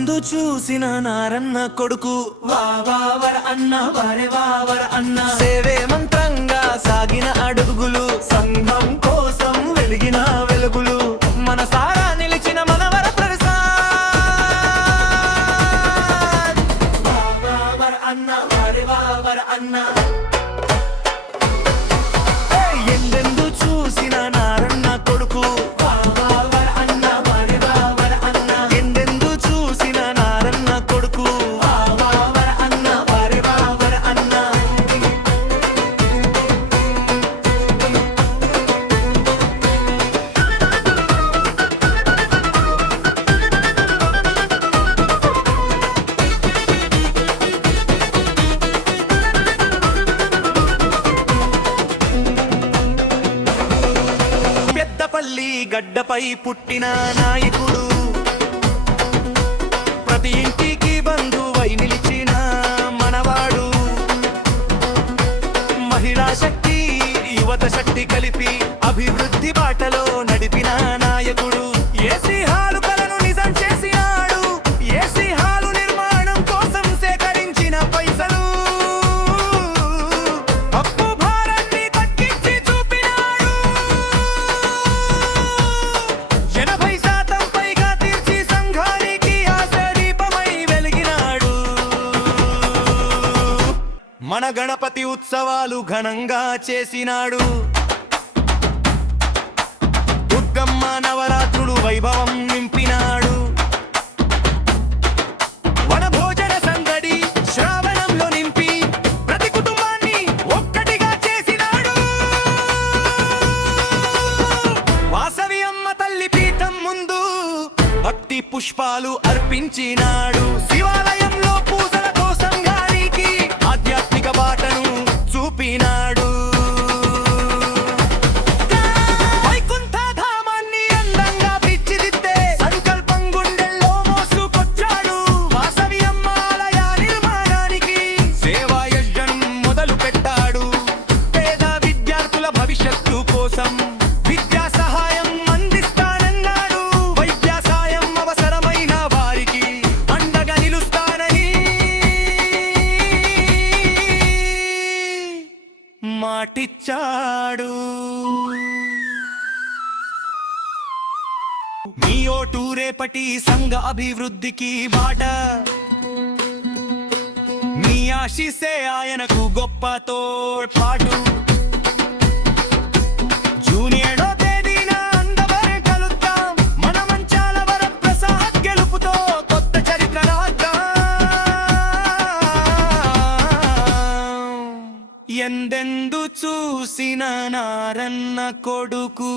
ఎందెందు చూసిన నారన్న కొడుకు వావర అన్న వారే వావర అన్న సేవే మంత్రంగా సాగిన అడుగులు సంఘం కోసం వెలిగిన వెలుగులు మన సారా నిలిచిన మనవర ప్రసాద్ వావర అన్న వారే వావర అన్న ఎందెందు చూసిన నారన్న కొడుకు గడ్డపై పుట్టిన నాయకుడు ప్రతి ఇంటికి బంధువై నిలిచిన మనవాడు మహిళా శక్తి యువత శక్తి కలిపి అభివృద్ధి బాటలో నడిపిన నాయకుడు ఏసీ హాలు కలను నిజం చేసినాడు ఏసీ హాలు నిర్మాణం కోసం సేకరించిన పైసలు మన గణపతి ఉత్సవాలు ఘనంగా చేసినాడు దుర్గమ్మ నవరాత్రులు వైభవం నింపినాడు వన భోజన సందడి శ్రావణంలో నింపి ప్రతి కుటుంబాన్ని ఒక్కటిగా చేసినాడు వాసవి అమ్మ తల్లి పీఠం ముందు భక్తి పుష్పాలు అర్పించినాడు శివాలయంలో పూజల కోసం గారికి ఆధ్యాత్మిక బాటను చూపినాడు వైకుంఠ ధామాన్ని అందంగా తీర్చిదిద్దే సంకల్పం గుండెల్లో మోసుకొచ్చాడు వాసవి అమ్మ ఆలయ నిర్మాణానికి సేవా యజ్ఞం మొదలు పెట్టాడు పేద విద్యార్థుల భవిష్యత్తు కోసం విద్యా సహాయం అందిస్తానన్నాడు వైద్య సాయం అవసరమైన వారికి అండగా నిలుస్తానని మాటిచ్చాడు మీ ఓటు రేపటి సంఘ అభివృద్ధికి బాట మీ ఆశీస్సే ఆయనకు గొప్ప తోడ్పాటు జూన్ 7వ తేదీన అందవరం కలుద్దాం మన మంచాల వర ప్రసాద్ గెలుపుతో కొత్త చరిత్ర రాద్దాం ఎందెందు చూసిన నారన్న కొడుకు